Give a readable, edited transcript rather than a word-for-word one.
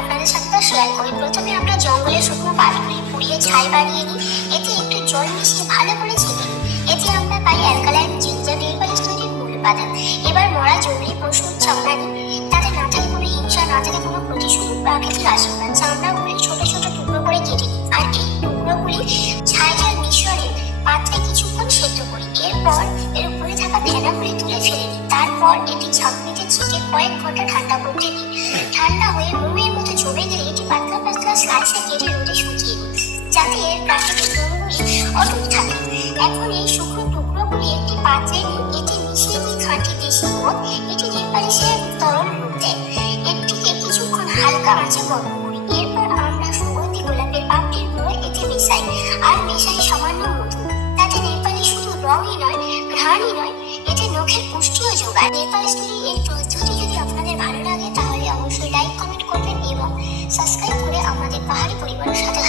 আপনাদের সাথে তা শেয়ার করি। প্রথমে আমরা জঙ্গলের শুকনো পাতগুলি পুড়িয়ে ছাই বানিয়ে নিই। এতে একটু জল মিশিয়ে ভালো করে ছেঁকে নিই। এতে আমরা পাই অ্যালকালাইন জিঞ্জার নেল পালিশ তৈরির মূল উপাদান। এবার মরা জঙ্গলি পশুর চামড়া নিই। তাতে না থাকে কোনো হিংসা, না থাকে কোনো প্রতিশোধ, প্রাকৃতিক আশীর্বাদ। চামড়াগুলি ছোট ছোট টুকরো করে কেটে নিই। আর এই টুকরোগুলি ছাই জল মিশ্রণে পাত্রে কিছুক্ষণ সেদ্ধ করি। এরপর এর উপরে থাকা ফেনাগুলি তুলে ফেলে নিই। তারপর এটি ছাঁকনিতে ছেঁকে কয়েক ঘন্টা ঠান্ডা করতে দিই। ঠান্ডা হয়ে মোমের মতো জমে গেলে এটি পাতলা পাতলা স্লাইসে কেটে রোদে শুকিয়ে নিই, যাতে এর প্রাকৃতিক গুণগুলি অটুট থাকে। এখন এই শুকনো টুকরোগুলি একটি পাত্রে নিই। এতে মিশিয়ে দিই খাঁটি দেশি মদ। এটি নেল পালিশের তরল রূপ দেয়। এটিকে কিছুক্ষণ হালকা আঁচে গরম করি। এরপর আমরা সুগন্ধি গোলাপের পাপড়ির গুঁড়ো এতে মেশাই, আর মেশাই সামান্য মধু। তাতে নেল পালিশ শুধু রঙই নয়, ঘ্রাণই নয়, এতে নখের পুষ্টিও যোগায়। নেল পালিশ তৈরির এই পদ্ধতি যদি আপনাদের ভালো লাগে তাহলে অবশ্যই লাইক, কমেন্ট করবেন এবং সাবস্ক্রাইব করে আমাদের পাহাড়ি পরিবারের সাথে